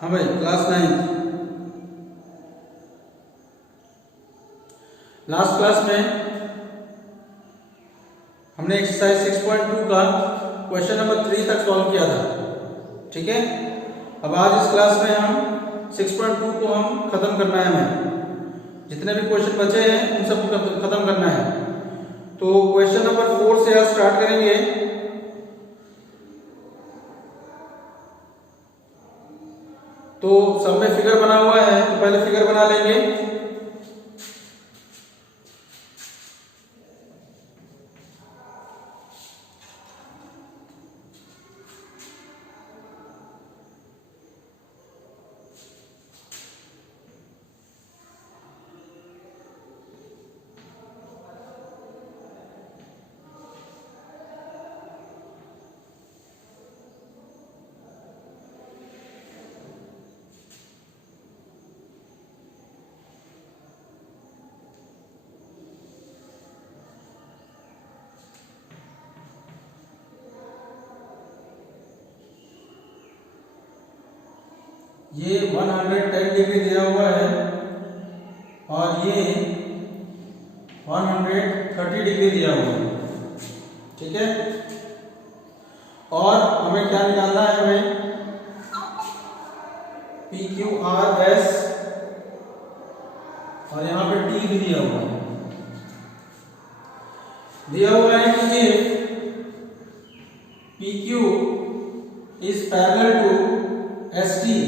हाँ भाई, class 9 last class में हमने एक्सरसाइज 6.2 का क्वेश्चन नंबर 3 तक सॉल्व किया था। ठीक है, अब आज इस क्लास में हम 6.2 को हम खत्म करना है। हमें जितने भी क्वेश्चन बचे हैं उन सबको खत्म करना है। तो क्वेश्चन नंबर 4 से आज स्टार्ट करेंगे। तो सब में फिगर बना हुआ है, तो पहले फिगर बना लेंगे। ये 110 डिग्री दिया हुआ है और ये 130 डिग्री दिया हुआ है। ठीक है, और हमें क्या निकालना है भाई? पी क्यू आर एस, और यहाँ पे टी भी दिया हुआ है। दिया हुआ है कि P Q is parallel to S T.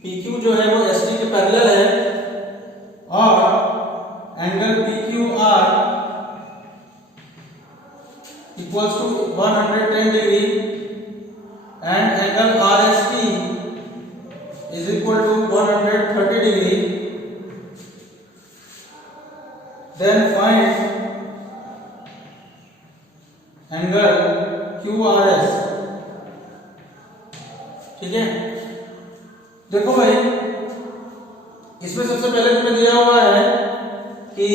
PQ जो है वो ST के पैरेलल है और angle PQR equals to 110 degree and angle RST is equal to 130 degree. Then find angle QRS। ठीक है, देखो भाई, इसमें सबसे पहले तुम्हें दिया हुआ है कि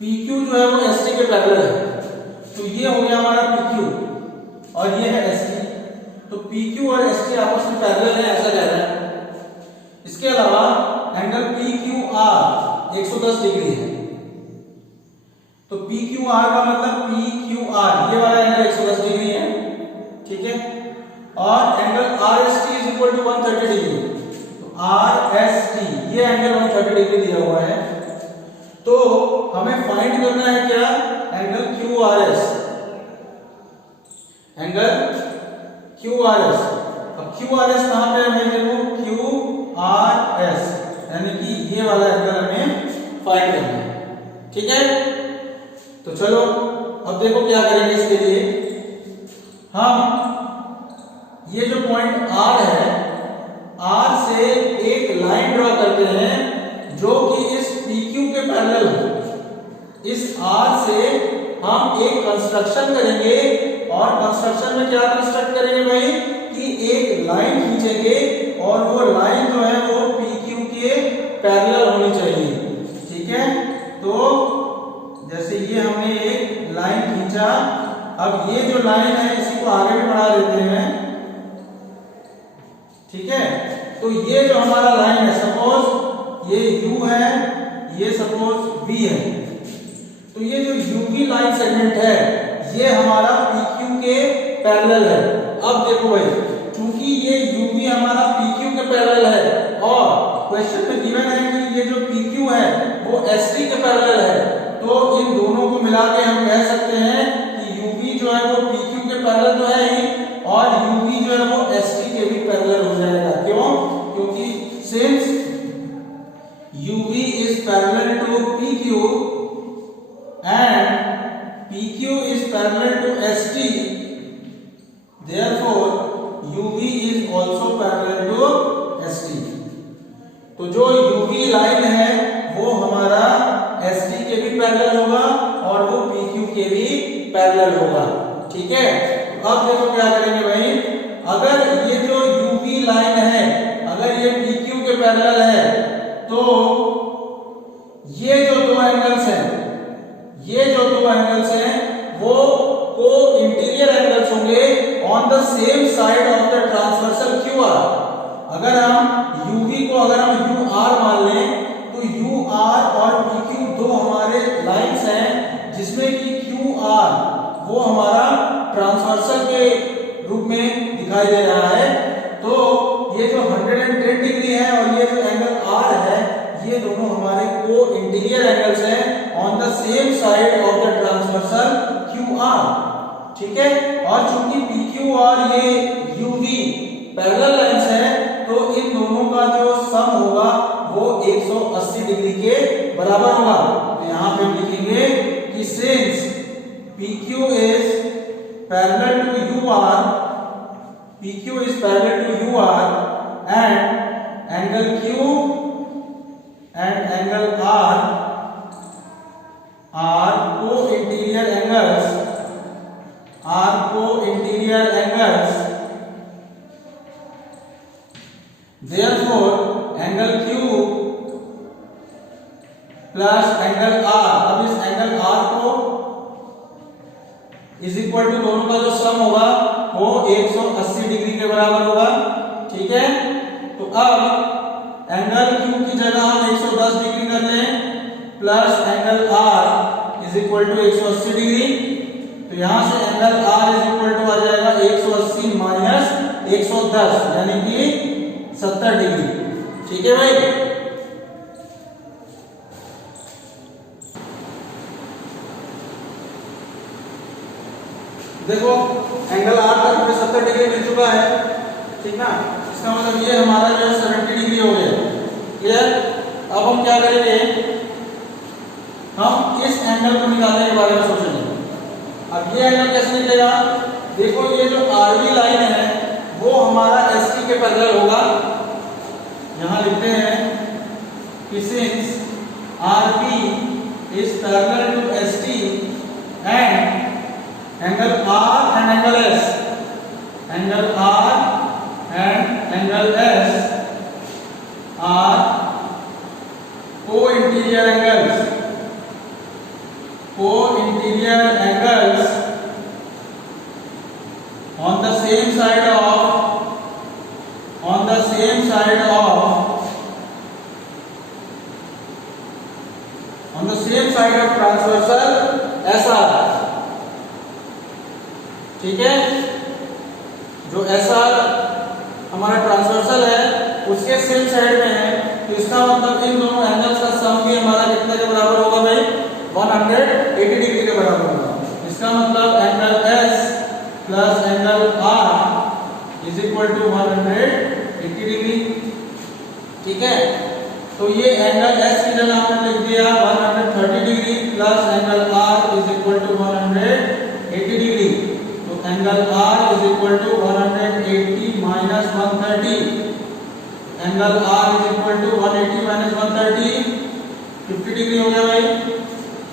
PQ जो है वो ST के पैरेलल है। तो ये हो गया हमारा PQ और ये है ST। तो PQ और ST आपस में पैरेलल है, ऐसा कह रहा है। इसके अलावा एंगल PQR 110 डिग्री है। तो PQR का मतलब PQR, ये वाला एंगल 110 डिग्री है। ठीक है, और angle RST is equal to 130 degree. तो RST ये एंगल 130 डिग्री दिया हुआ है। तो हमें फाइंड करना है क्या? Angle QRS। Angle QRS। अब QRS कहां पे है? देखो QRS, यानी कि ये वाला एंगल हमें फाइंड करना है। ठीक है, तो चलो अब देखो क्या करेंगे इसके लिए। हम ये जो पॉइंट R है, R से एक लाइन ड्रॉ करते हैं जो कि इस PQ के पैरेलल है। इस R से हम एक कंस्ट्रक्शन करेंगे और कंस्ट्रक्शन में क्या कंस्ट्रक्ट करेंगे भाई? कि एक लाइन खींचेंगे और वो लाइन जो है वो PQ के पैरेलल होनी चाहिए। ठीक है, तो जैसे ये हमने एक लाइन खींचा, अब ये जो लाइन है इसी को आगे भी बढ़ा देते हैं। ठीक है, तो ये जो हमारा लाइन है, सपोज ये U है, ये सपोज V है। तो ये जो UV लाइन सेगमेंट है ये हमारा PQ के पैरेलल है। अब देखो भाई, क्योंकि ये UV हमारा PQ के पैरेलल है और क्वेश्चन में गिवन है कि ये जो PQ है वो ST के पैरेलल है, तो इन दोनों को मिला के हम कह सकते हैं कि UV जो है वो PQ के पैरेलल तो है ही, और UV जो है वो ST के भी पैरेलल हो जाएगा। क्यों? क्योंकि since UV is parallel to PQ and PQ is parallel to ST, therefore UV is also parallel to ST। तो जो UV लाइन है वो हमारा ST के भी पैरेलल होगा और वो PQ के भी पैरेलल होगा। ठीक है, अब देखो क्या करेंगे भाई, अगर ये जो UV लाइन है अगर ये PQ के पैरेलल है तो ये जो दो एंगल्स हैं वो को इंटीरियर एंगल्स होंगे on the same side of the transversal Q R. अगर हम यूवी को अगर हम यू आर मान लें तो यू आर और पी क्यू दो हमारे लाइंस हैं जिसमें कि क्यू आर वो हमारा ट्रांसवर्सल के रूप में दिखाई दे रहा है। तो ये जो 110 डिग्री है और ये जो एंगल आर है ये दोनों हमारे को इंटीरियर एंगल्स हैं on the same side of the transversal Q R. ठीक है, और चूंकि पी क्यू और ये यूवी पैरेलल लाइंस हैं तो इन दोनों का जो सम होगा वो 180 डिग्री के बराबर होगा। तो यहां पे लिखेंगे कि since PQ is parallel to UR, PQ is parallel to UR and angle Q and angle R are co-interior angles, are co-interior angles. Therefore, angle Q plus angle R, अब इस एंगल R को is equal to दोनों का जो सम होगा वो 180 degree के बराबर होगा। ठीक है, तो अब एंगल Q की जगह हम 110 डिग्री कर लें plus angle R is equal to 180 degree. तो यहां से angle R is equal to आ जाएगा 180 माइनस 110 यानी कि 70 डिग्री। ठीक है भाई, देखो एंगल आर तक हमें 70 डिग्री मिल चुका है। ठीक ना, इसका मतलब ये हमारा जो है 70 डिग्री हो गया। क्लियर, अब हम क्या करेंगे, हम इस एंगल को निकालने के बारे में सोचेंगे। अब ये एंगल कैसे निकलेगा, देखो ये जो आरबी लाइन है वो हमारा एसटी के पैरेलल होगा। यहां लिखते हैं कि since RB is parallel to ST and angle R and angle S, angle R and angle S are co-interior angles, co-interior angles on the same side of, on the same side of, on the same side of transversal SR। ठीक है, जो SR हमारा transversal है उसके same side में है, तो इसका मतलब इन दोनों एंगल्स का सम भी हमारा कितने के बराबर होगा भाई, 180 डिग्री के बराबर होगा। इसका मतलब angle S plus angle R is equal to 180 degree. ठीक है, तो ये एंगल S की जगह हमने लिख दिया 130 degree plus angle R is equal to 180 degree. Angle R is equal to 180 minus 130, angle R is equal to 180 minus 130 50 degree हो गया भाई।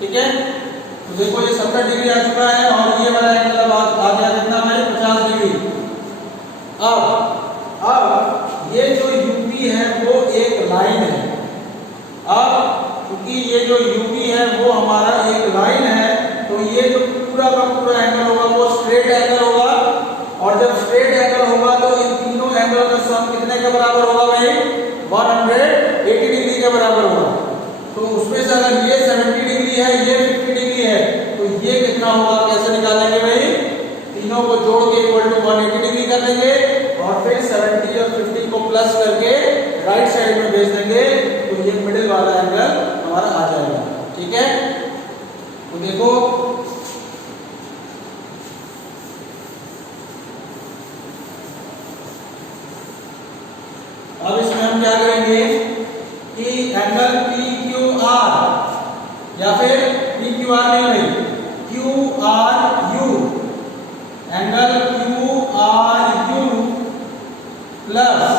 ठीक है, तो देखो ये 70 डिग्री आ चुका है और ये वाला एंगल अब आ गया कितना भाई, 50 डिग्री। अब ये जो यूपी है वो एक लाइन है। अब क्योंकि ये जो यूपी है वो हमारा एक लाइन है तो ये जो पूरा का पूरा एंगल होगा वो स्ट्रेट एंगल होगा, और जब स्ट्रेट एंगल होगा तो इन तीनों एंगल का सम कितने के बराबर होगा भाई, 180 डिग्री के बराबर होगा। तो उसमें से अगर ये 70 डिग्री है ये 50 डिग्री है तो ये कितना होगा, कैसे निकालेंगे भाई, तीनों को जोड़ के इक्वल टू 180 डिग्री कर देंगे और फिर 70 और 50 को प्लस करके राइट साइड में भेज देंगे तो ये मिडिल वाला एंगल हमारा आ जाएगा। ठीक है, तो देखो अब इसमें हम क्या करेंगे कि एंगल PQR या फिर PQR नहीं भाई QRU, angle QRU plus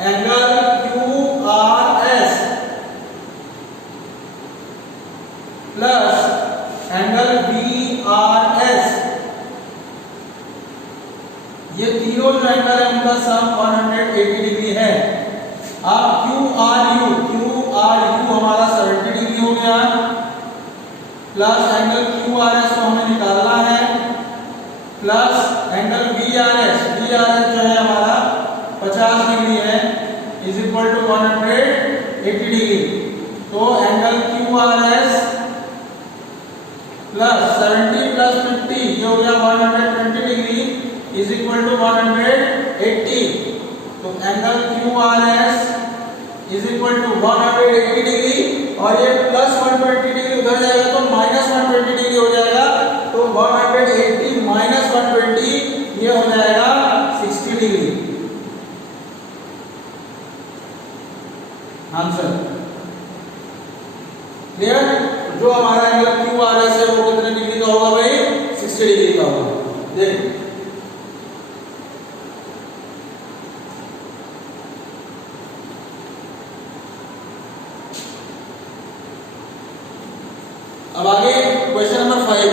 angle QRS plus angle BRS, ये तीनों जो एंगल है उनका सम 180 डिग्री है। अब QRU हमारा 70 डिग्री हो गया प्लस एंगल QRS को हमें निकालना है प्लस एंगल BRS जो है हमारा 180 डिग्री। तो एंगल QRS प्लस 70 प्लस 50 ये हो गया 120 डिग्री इज इक्वल टू 180। तो angle QRS is equal to 180 degree और ये प्लस 120 डिग्री उधर जाएगा तो माइनस 120 डिग्री हो जाएगा। तो 180 माइनस 120 ये हो जाएगा 60 डिग्री। Answer clear. जो हमारा एंगल QRS है वो कितने डिग्री का होगा भाई? 60 डिग्री का होगा। देखो अब आगे क्वेश्चन नंबर 5।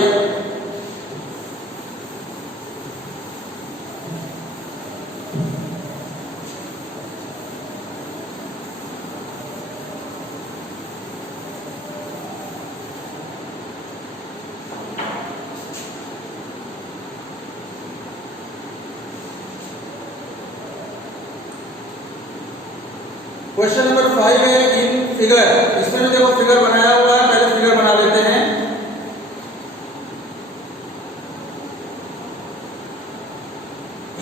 क्वेश्चन नंबर 5 है इन फिगर। इसमें भी देखो फिगर बनाया हुआ है, पहले फिगर बना लेते हैं।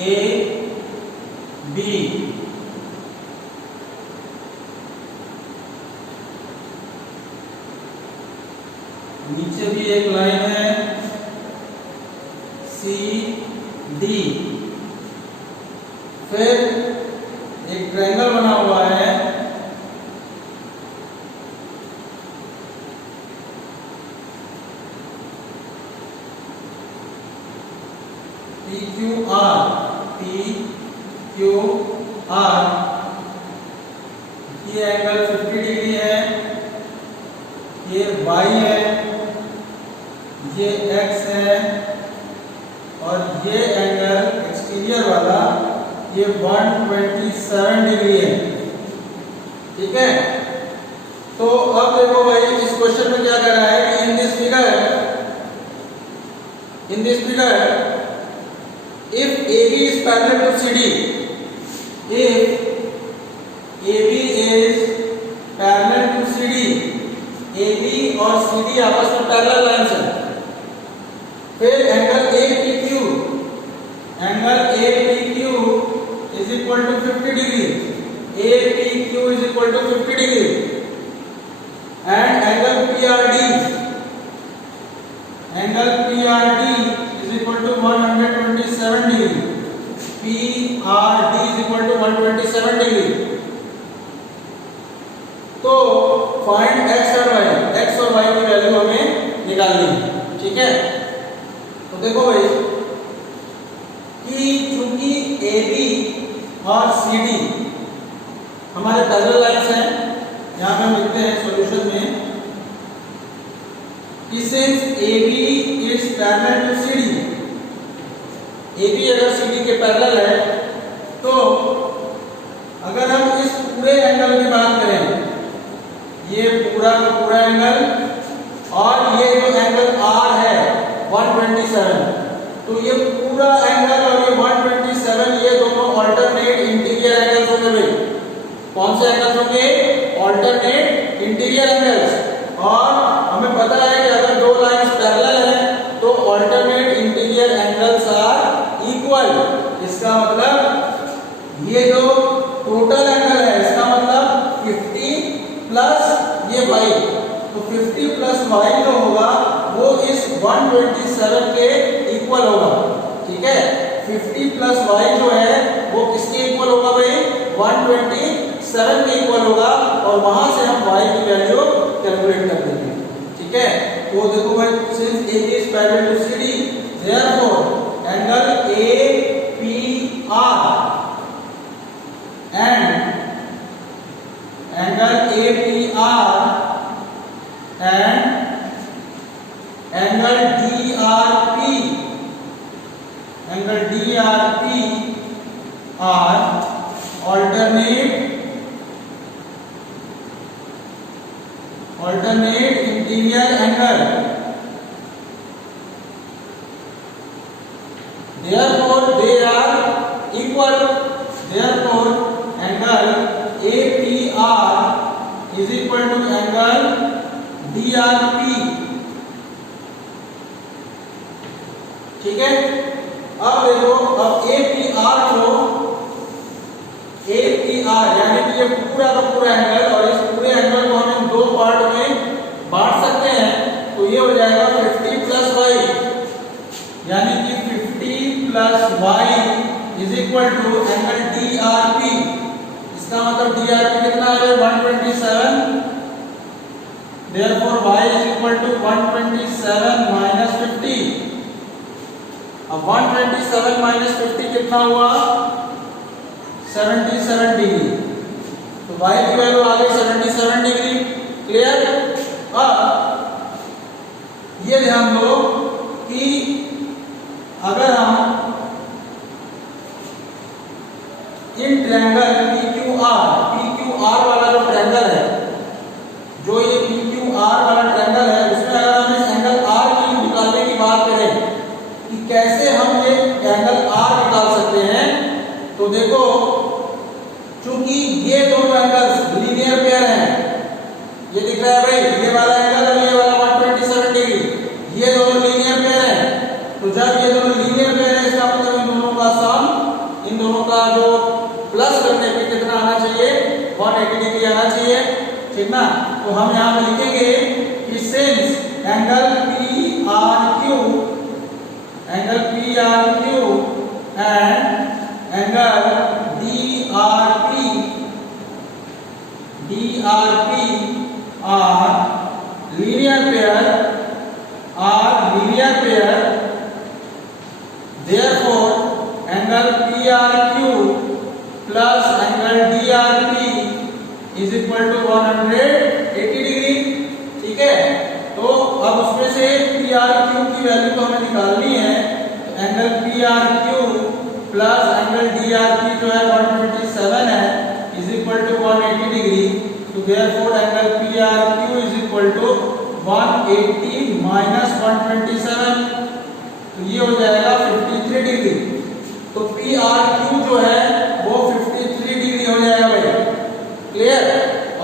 ए बी नीचे भी एक लाइन है सी डी, फिर एक ट्रायंगल बना हुआ है PQR। ये एंगल 50 डिग्री है, ये Y है, ये X है और ये एंगल एक्सटीरियर वाला ये 127 डिग्री है। ठीक है। तो अब देखो भाई इस क्वेश्चन में क्या कह रहा है कि in this figure if AB is parallel to CD, if AB is parallel to CD, AB और CD आपस में पैरेलल लाइंस है। फिर angle APQ is equal to 50 degree, APQ is equal to 50 degree and angle PRD is equal to 127 degree, PRD is equal to 127 degree। तो find x और y की value हमें निकालनी है। ठीक है। तो देखो भाई कि चूंकि AB और CD हमारे पैरेलल लाइंस हैं, यहां पे हम लिखते हैं सॉल्यूशन में कि since AB is parallel to CD, AB अगर CD के पैरेलल है तो अगर हम इस पूरे एंगल की बात करें, ये पूरा का पूरा एंगल और ये जो एंगल R है 127, तो ये पूरा एंगल और ये 127 ये दोनों अल्टरनेट इंटीरियर एंगल्स होंगे भाई। कौन से एंगल्स होंगे? Alternate interior angles. और हमें पता है कि अगर दो लाइंस पैरेलल हैं तो alternate interior angles are equal. इसका मतलब ये जो टोटल एंगल है इसका मतलब 50 प्लस ये y, तो 50 प्लस y जो होगा वो इस 127 के इक्वल होगा। ठीक है। 50 प्लस y जो है वो किसके इक्वल होगा भाई? 127 के इक्वल होगा और वहां से हम y की वैल्यू कैलकुलेट कर देंगे। ठीक है। तो देखो भाई since AB is parallel to CD, therefore angle APR and angle APR and angle DRP are alternate interior angle, therefore they are equal, therefore angle APR is equal to angle DRP। ठीक है, अब देखो, अब APR को, APR यानी कि ये पूरा का पूरा एंगल, और इस पूरे एंगल को हम दो पार्ट में बांट सकते हैं, तो ये हो जाएगा 50 प्लस वाई, यानी कि 50 प्लस Y is equal to angle DRP। इसका मतलब DRP कितना है? 127। Therefore y is equal to 127 minus 50। अब 127 minus 50 कितना हुआ? 77 डिग्री। तो y की वैल्यू आ गई 77 डिग्री। क्लियर? अब ये ध्यान दो कि अगर हम इन ट्रायंगल PQR वाला जो ट्रायंगल है, जो ये PQR वाला ट्रायंगल है, उसमें अगर हम इस एंगल R की निकालने की बात करें कि कैसे हम ये एंगल R निकाल सकते हैं, तो देखो, चूंकि ये दोनों एंगल्स लीनियर पेयर हैं, ये दिख रहा है भाई, ये वाला एंगल और ये वाला 127 डिग्री, ये दोनों लीनियर पेयर हैं। तो जब ये दोनों लीनियर पेयर है, इसका मतलब इन दोनों का सम, इन दोनों का जो प्लस करने पे कितना आना चाहिए? 180 डिग्री आना चाहिए। ठीक ना? तो हम यहाँ पे लिखेंगे कि since angle PRQ and angle DRP are linear pair, therefore angle PRQ plus angle DRP is equal to 180 degree. ठीक है, तो अब उसमें से PRQ की वैल्यू तो हमें निकालनी है, तो angle PRQ plus angle DRP जो है 127 है, इज इक्वल टू 180 डिग्री। तो therefore angle PRQ is equal to 180 minus 127, तो ये हो जाएगा 53 डिग्री। तो PRQ जो है वो 53 डिग्री हो जाएगा भाई। क्लियर?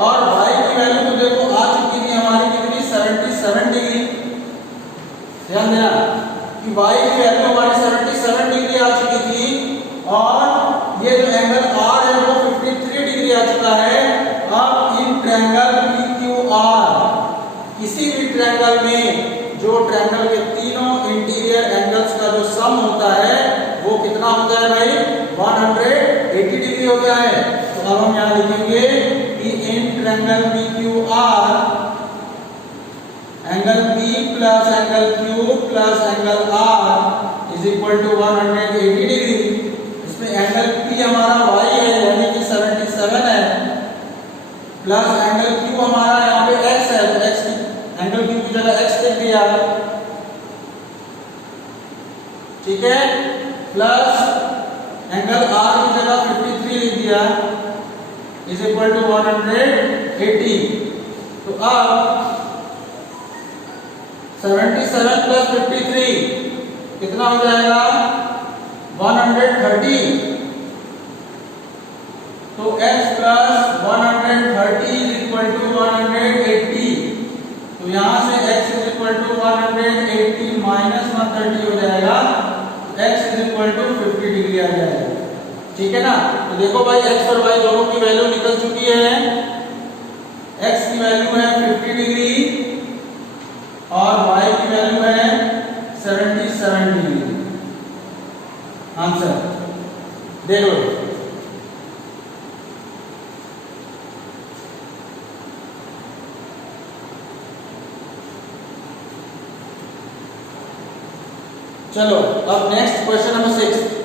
और y की वैल्यू तो देखो आ चुकी थी हमारी कितनी? 77 डिग्री। ध्यान देना कि y की वैल्यू हमारी 77 डिग्री आ चुकी थी, और ये जो एंगल R है वो 53 डिग्री आ चुका है। अब इन ट्रायंगल PQR, किसी भी ट्रायंगल में जो ट्रायंगल के तीनों इंटीरियर एंगल्स का जो सम होता है वो कितना होता है भाई? 180 डिग्री होता है। तो अब हम यहाँ लिखेंगे कि in triangle PQR angle P plus angle Q plus angle R is equal to 180 degree. इसमें एंगल P हमारा y है, यानी कि 77 है, प्लस एंगल Q हमारा यहाँ पे x है, तो x की एंगल Q की जगह x लिख दिया। ठीक है, प्लस एंगल R की जगह 53 लिख दिया, इज इक्वल टू 180। तो अब 77 प्लस 53 कितना हो जाएगा? 130। तो x plus 130 is equal to 180। तो यहाँ से x is equal to 180 minus 130 हो जाएगा, x is equal to 50 degree आ जाएगा। ठीक है ना? तो देखो भाई, x और y दोनों की वैल्यू निकल चुकी है। x की वैल्यू है 50 डिग्री और y की वैल्यू है 77 डिग्री। आंसर देखो, चलो अब next question number 6।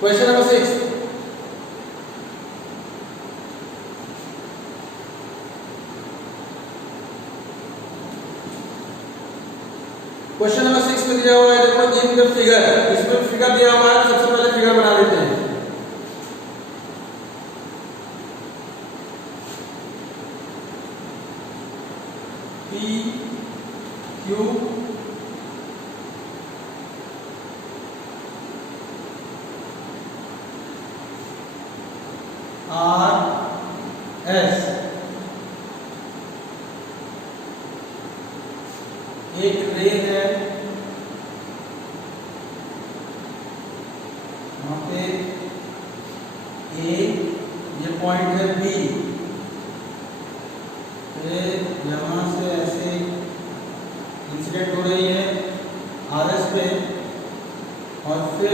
Question number 6, question number 6 में दिया हुआ है, देखो इन द फिगर, इसमें फिगर दिया हुआ है, सबसे पहले फिगर बना लेते हैं। पी क्यू आर एस, एक रे है, वहां पे ए, ये पॉइंट है बी, यहां से ऐसे इंसिडेंट हो रही है आर एस पे, और फिर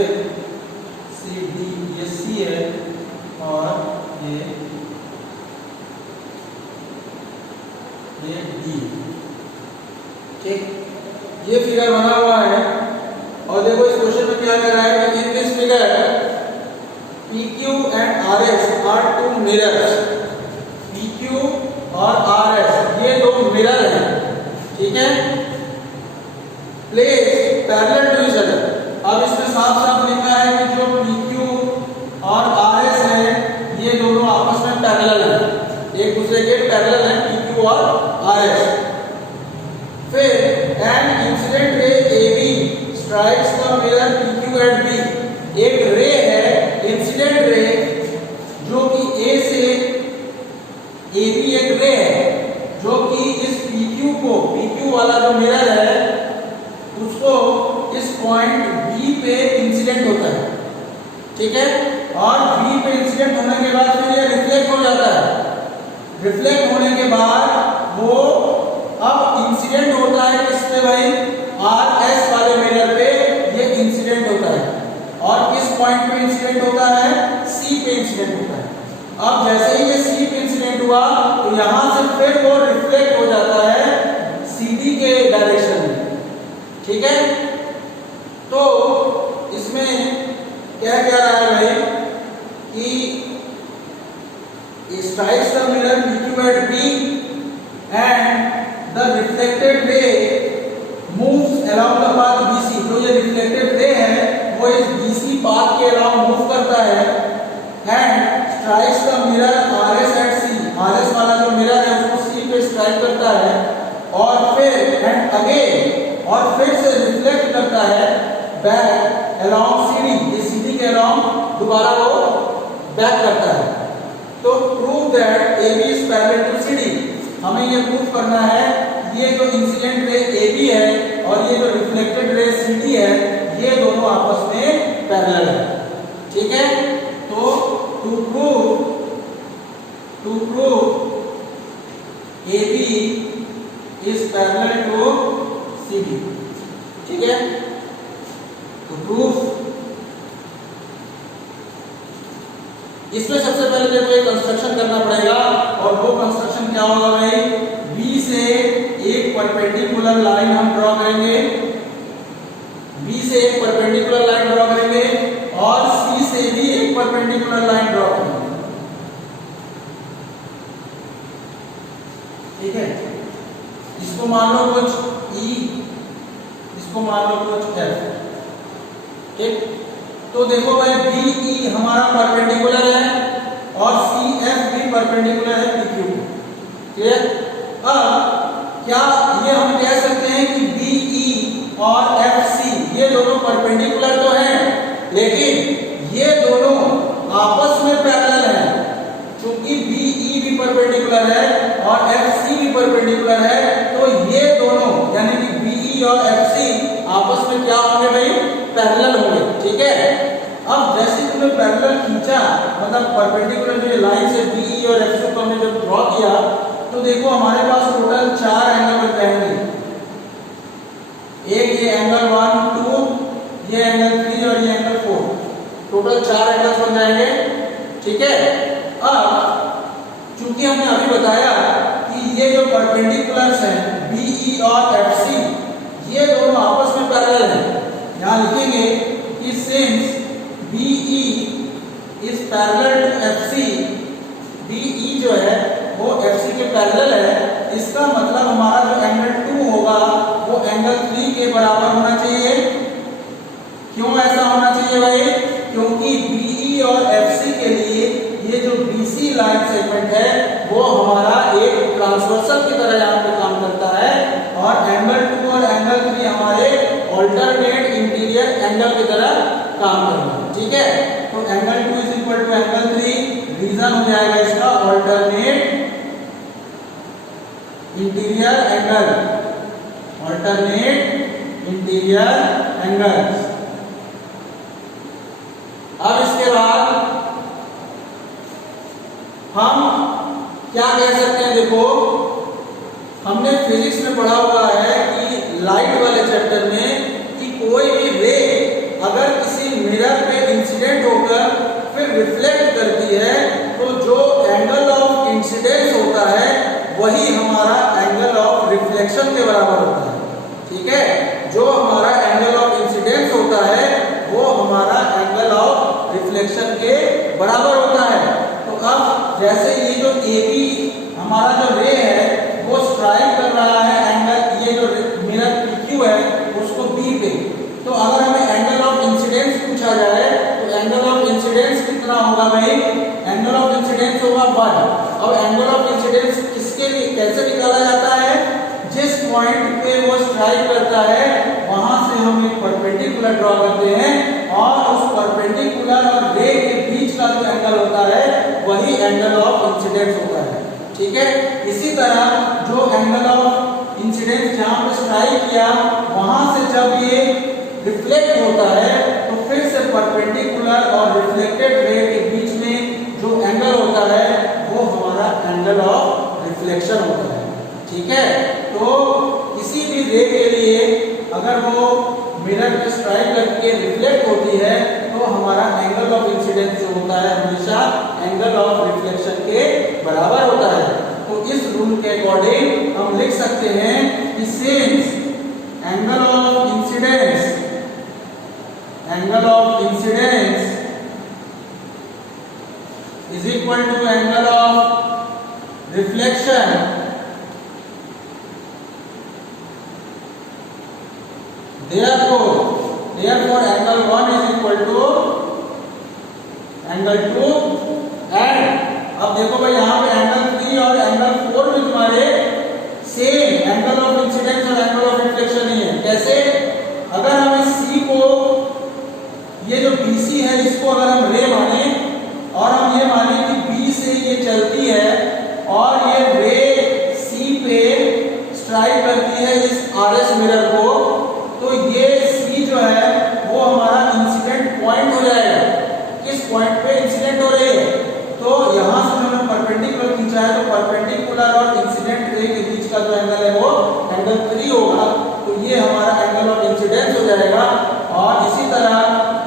सी डी, ये सी है और ये डी। ठीक, ये फिगर बना हुआ है। और देखो इस क्वेश्चन में क्या कह रहा है कि in this figure PQ and RS are two mirrors. PQ और RS ये दो मिरर हैं, ठीक है, place parallel to each other. अब इसमें साफ साफ लिखा है कि जो PQ और RS है ये दोनों आपस में पैरेलल हैं, एक दूसरे के पैरेलल हैं PQ और RS। फिर an incident ray AB strikes the mirror PQ and B। एक रे है इंसिडेंट रे जो कि A से AB, एक रे है जो कि इस PQ को, PQ वाला जो मिरर है उसको इस पॉइंट B पे इंसिडेंट होता है, ठीक है, और B पे इंसिडेंट होने के बाद फिर ये रिफ्लेक्ट हो जाता है। रिफ्लेक्ट होने के बाद वो अब इंसिडेंट होता है किस पे भाई, RS वाले मिरर पे ये इंसिडेंट होता है, और किस पॉइंट पे इंसिडेंट होता है, C पे इंसिडेंट होता है। अब जैसे ही ये C पे इंसिडेंट हुआ तो यहां से फिर वो रिफ्लेक्ट हो जाता है CD के डायरेक्शन में, ठीक है। तो इसमें क्या कह रहा है भाई कि strikes the mirror PQ at B and the reflected ray moves along the path BC। तो ये reflected ray है वो इस BC path के along मूव करता है and strikes the mirror RS at C। RS वाला जो मिरर है उसको C पे स्ट्राइक करता है, और फिर and again, और फिर से रिफ्लेक्ट करता है बैक along CD। ये CD के along दोबारा वो बैक करता है। तो prove that AB is parallel to CD। हमें ये प्रूव करना है ये जो इंसिडेंट रे AB है और ये जो रिफ्लेक्टेड रे CD है ये दोनों आपस में पैरेलल है, ठीक है। तो to prove AB is parallel to CD, ठीक है। तो प्रूफ, इसमें सबसे पहले देखो एक कंस्ट्रक्शन करना पड़ेगा, और वो कंस्ट्रक्शन क्या होगा भाई, B से एक परपेंडिकुलर लाइन हम ड्रॉ करेंगे, B से एक परपेंडिकुलर लाइन ड्रॉ करेंगे और C से भी एक परपेंडिकुलर लाइन ड्रॉ करेंगे, ठीक है। इसको मान लो कुछ E, इसको मान लो कुछ F, ठीक। तो देखो भाई BE हमारा परपेंडिकुलर है और CF भी परपेंडिकुलर है PQ, क्लियर। अब क्या ये हम कह सकते हैं कि BE और FC ये दोनों परपेंडिकुलर तो हैं, लेकिन ये दोनों आपस में पैरेलल हैं, क्योंकि BE भी परपेंडिकुलर है और FC भी परपेंडिकुलर है, तो ये दोनों यानी कि BE और FC आपस में क्या होंगे भाई, पैरेलल होंगे, ठीक है। अब जैसे तुमने पैरेलल खींचा, मतलब परपेंडिकुलर जो लाइन से BE और FC को हमने जब ड्रॉ किया, तो देखो हमारे पास टोटल 4 एंगल बन जाएंगे, एक ये एंगल 1, 2, ये एंगल 3 और ये एंगल 4, टोटल 4 एंगल्स बन जाएंगे, ठीक है। अब चूंकि हमने अभी बताया कि ये जो परपेंडिकुलर्स हैं BE और FC ये दोनों आपस में पैरेलल हैं, यहाँ लिखेंगे कि since BE is parallel to FC, BE जो है वो FC के पैरेलल है, इसका मतलब हमारा जो एंगल 2 होगा वो एंगल 3 के के बराबर होना चाहिए। क्यों ऐसा होना चाहिए भाई? क्योंकि बीई और एफसी के लिए ये जो बीसी लाइन सेगमेंट है वो हमारा एक ट्रांसवर्सल की तरह यहाँ पे काम करता है, और एंगल 2 और एंगल 3 हमारे ऑल्टरनेट इंटीरियर एंगल की तरह काम करेंगे। ठीक है, तो angle 2 is equal to angle 3, reason हो जाएगा इसका alternate interior angle, alternate interior angles. अब इसके बाद हम क्या कह सकते हैं? देखो, हमने फिजिक्स में पढ़ा हुआ है कि लाइट वाले चैप्टर में कि कोई भी रे अगर किसी मिरर पे इंसिडेंट होकर फिर रिफ्लेक्ट करती है तो जो एंगल ऑफ इंसिडेंस होता है वही हमारा एंगल ऑफ रिफ्लेक्शन के बराबर होता है। ठीक है, जो हमारा एंगल ऑफ इंसिडेंस होता है वो हमारा एंगल ऑफ रिफ्लेक्शन के बराबर होता है। तो अब जैसे ये जो AB हमारा जो रे है वो स्ट्राइक कर रहा है एंगल, ये जो मिरर PQ है उसको B पे, तो अगर हमें एंगल ऑफ इंसिडेंस पूछा जाए तो एंगल ऑफ इंसिडेंस कितना होगा भाई? एंगल ऑफ इंसिडेंस होगा 1। अब एंगल ऑफ इंसिडेंस किसके लिए कैसे निकाला जाता है? जिस पॉइंट पे वो स्ट्राइक करता है वहां से हम एक परपेंडिकुलर ड्रॉ करते हैं, और उस परपेंडिकुलर और रे के बीच का जो एंगल होता है वही एंगल ऑफ इंसिडेंस होता है। ठीक है, इसी तरह जो एंगल ऑफ इंसिडेंस जहां पे स्ट्राइक किया वहां से जब ये रिफ्लेक्ट होता है तो फिर से परपेंडिकुलर और रिफ्लेक्टेड रे के बीच में जो एंगल होता है वो हमारा एंगल ऑफ रिफ्लेक्शन होता है। ठीक है, तो किसी भी रे के लिए अगर वो मिरर पे स्ट्राइक करके रिफ्लेक्ट होती है तो हमारा एंगल ऑफ इंसिडेंस जो होता है हमेशा एंगल ऑफ रिफ्लेक्शन के बराबर होता है। तो इस रूल के अकॉर्डिंग हम लिख सकते हैं कि since angle of incidence is equal to angle of reflection, therefore angle 1 is equal to angle 2, and अब देखो भाई यहाँ पे एंगल 3 और एंगल 4 भी तुम्हारे सेम एंगल ऑफ इंसिडेंस और एंगल ऑफ रिफ्लेक्शन ही है। कैसे? अगर हम इस C को, ये जो BC है इसको अगर हम रे माने और हम ये माने कि B से ये चलती है और ये रे C पे स्ट्राइक करती है इस RS मिरर को, तो ये C जो है वो हमारा इंसिडेंट पॉइंट हो जाएगा। किस पॉइंट पे इंसिडेंट हो रही है? तो यहाँ से हमने परपेंडिकुलर खींचा है तो परपेंडिकुलर और इंसिडेंट रे के बीच का जो एंगल है वो एंगल 3 होगा, तो ये हमारा एंगल ऑफ इंसिडेंस हो जाएगा। और इसी तरह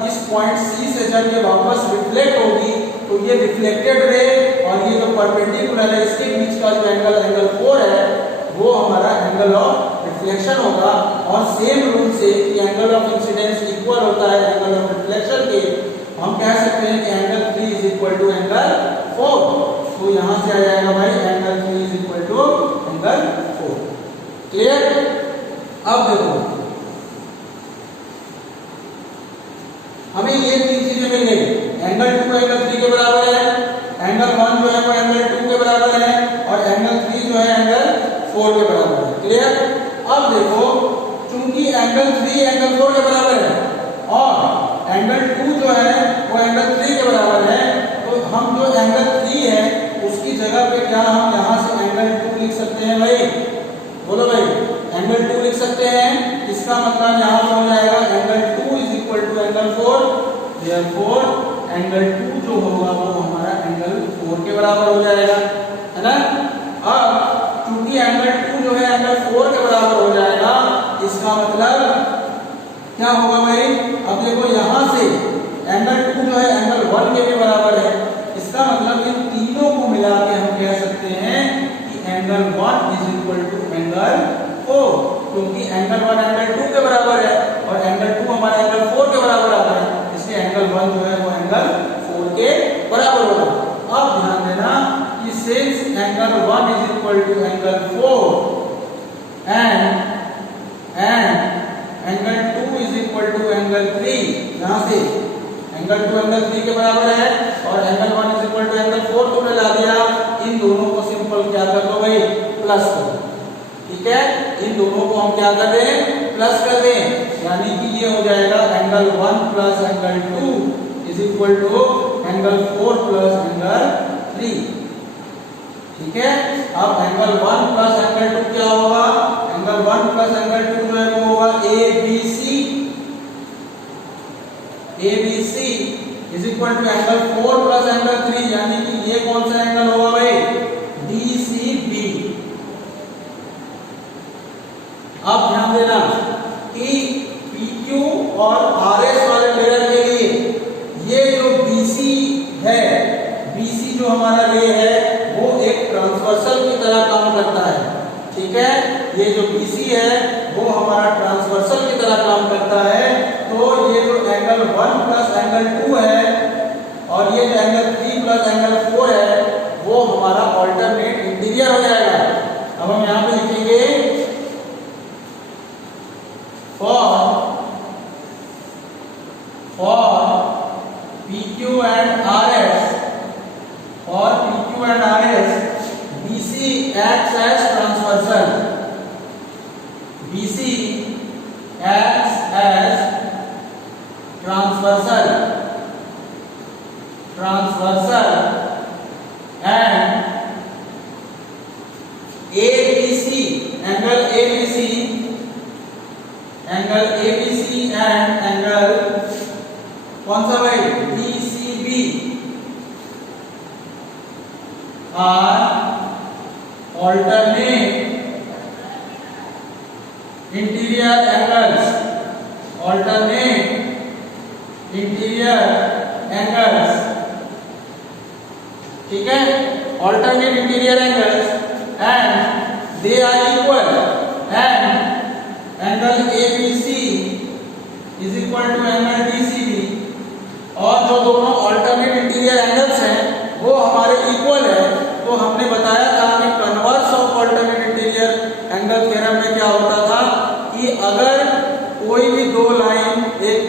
इस पॉइंट C से जब ये वापस रिफ्लेक्ट होगी तो ये रिफ्लेक्टेड रे और ये जो परपेंडिकुलर है इसके बीच का जो एंगल 4 है वो हमारा एंगल ऑफ रिफ्लेक्शन होगा। और सेम रूल से कि एंगल ऑफ इंसिडेंस इक्वल होता है एंगल ऑफ रिफ्लेक्शन के, हम कह सकते हैं कि angle 3 is equal to angle 4। तो यहां से आ जाएगा भाई angle 3 is equal to angle 4। Clear? अब देखो हमें ये 3 चीजें मिल गई, एंगल 2 एंगल 3 के बराबर है, एंगल 1 जो है वो एंगल 2 के बराबर है, और एंगल 3 जो है एंगल 4 के बराबर है। क्लियर? अब देखो चूंकि एंगल 3 एंगल 4 के बराबर है और एंगल 2 जो है वो एंगल 3 के बराबर है, तो हम जो एंगल 3 है उसकी जगह पे क्या हम यहाँ से एंगल 2 लिख सकते हैं भाई? बोलो भाई, एंगल 2 लिख सकते हैं। इसका मतलब यहाँ पे हो जाएगा angle 2 is equal to angle 4, therefore angle 2 जो होगा वो हमारा एंगल 4 के बराबर हो जाएगा, है ना? अब चूंकि एंगल 2 जो है एंगल 4 के बराबर हो जाएगा, इसका मतलब क्या होगा भाई? अब देखो यहाँ से एंगल 2 जो है एंगल 1 के भी बराबर है, इसका मतलब इन तीनों को मिला के हम कह सकते हैं कि angle 1 is equal to angle 4, क्योंकि एंगल 1 एंगल 2 के बराबर है और एंगल 2 हमारा एंगल 4 के बराबर आता है, इसलिए एंगल 1 जो है वो एंगल 4 के बराबर होगा। अब ध्यान देना कि since angle 1 is equal to angle 4 and यहाँ से एंगल 2 एंगल 3 के बराबर है और angle 1 is equal to angle 4 तुमने ला दिया। इन दोनों को सिंपल क्या कर दो भाई, प्लस कर दो। ठीक है, इन दोनों को हम क्या कर दें, प्लस कर दें, यानी कि ये हो जाएगा angle 1 plus angle 2 is equal to angle 4 plus angle 3। ठीक है, अब एंगल 1 प्लस एंगल 2 क्या होगा, एंगल 1 प्लस एंगल 2 जो है वो होगा ABC। ABC is equal to angle 4 plus angle 3, यानी कि ये कौन सा एंगल होगा भाई, DCB। अब ध्यान देना कि PQ और RS वाले लेयर के लिए ये जो BC है, BC जो हमारा रे है वो एक ट्रांसवर्सल की तरह काम करता है। ठीक है, ये जो BC है वो हमारा ट्रांसवर्सल की तरह काम करता है। तो ये जो एंगल 1 प्लस एंगल 2 है और ये जो एंगल 3 प्लस एंगल 4 है वो हमारा ऑल्टरनेट इंटीरियर हो जाएगा। अब हम यहाँ पे लिखेंगे for PQ and RS, for PQ and RS, BC acts as transversal. BC acts as transversal and ABC, angle ABC and angle कौन सा भाई, DCB are alternate interior angles, ठीक है, alternate interior angles and they are equal and angle ABC is equal to angle DCB, और जो दोनों alternate interior angles हैं वो हमारे इक्वल है। तो हमने बताया था कि converse of alternate interior angle theorem में क्या होता था कि अगर कोई भी दो लाइन एक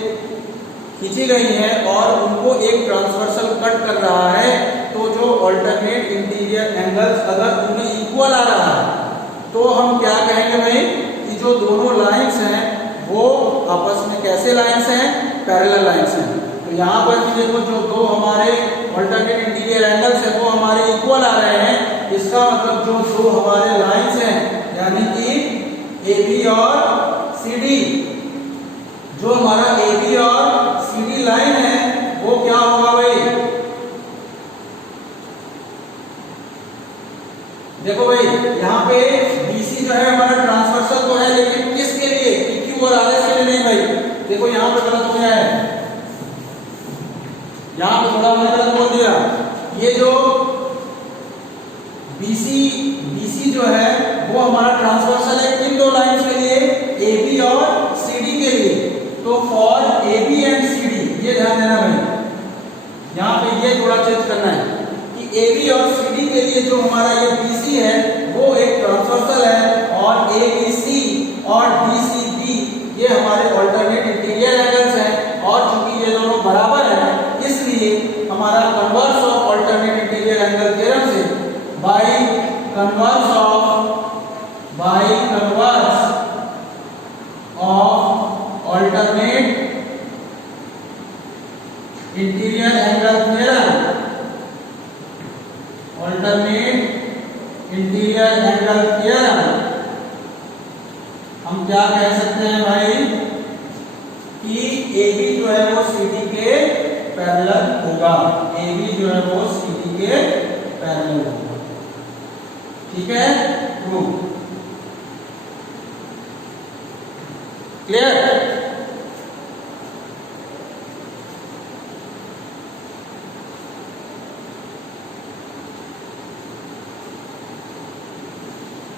खींची गई है और उनको एक ट्रांसवर्सल कट कर रहा है तो जो अल्टरनेट इंटीरियर एंगल्स अगर उनमें इक्वल आ रहा है तो हम क्या कहेंगे भाई कि जो दोनों लाइंस हैं वो आपस में कैसे लाइंस हैं, पैरेलल लाइंस हैं। तो यहाँ पर भी देखो जो दो हमारे अल्टरनेट इंटीरियर एंगल्स हैं वो हमारे इक्वल आ रहे हैं। इसका मतलब जो दो हमारे लाइंस हैं यानी कि AB और CD, जो हमारा AB और CD लाइन है वो क्या होगा भाई, देखो भाई यहाँ पे BC जो है हमारा ट्रांसवर्सल तो है लेकिन किसके लिए, PQ और RS के लिए नहीं भाई। देखो यहाँ पे गलत हो गया है, यहाँ पे थोड़ा मैंने गलत बोल दिया। ये जो BC जो है वो हमारा ट्रांसवर्सल है इन दो लाइंस के लिए, AB और CD के लिए। तो फॉर AB एंड CD, ये ध्यान देना भाई, यहाँ पे ये थोड़ा चेंज करना है कि AB और CD के लिए जो हमारा ये BC है वो एक ट्रांसवर्सल है और ABC और DCB ये हमारे अल्टरनेट इंटीरियर एंगल्स हैं। और चूंकि ये दोनों बराबर हैं इसलिए हमारा converse of alternate interior angle theorem से by converse of alternate interior angle theorem, हम क्या कह सकते हैं भाई कि AB जो है वो CD के पैरेलल होगा, AB जो है वो CD के पैरेलल होगा। ठीक है, ट्रू, क्लियर।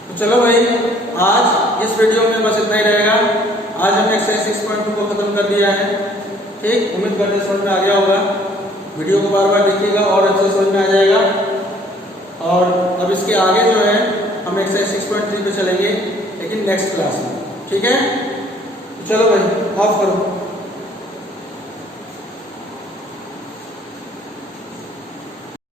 तो चलो भाई आज इस वीडियो में बस इतना ही रहेगा। आज हमने एक्सरसाइज 6.2 को खत्म कर दिया है। ठीक, उम्मीद करते हैं समझ में आ गया होगा। वीडियो को बार बार देखिएगा और अच्छे समझ में आ जाएगा। और अब इसके आगे जो है हम एक्सरसाइज 6.3 पे चलेंगे लेकिन नेक्स्ट क्लास में। ठीक है, चलो भाई ऑफ करो।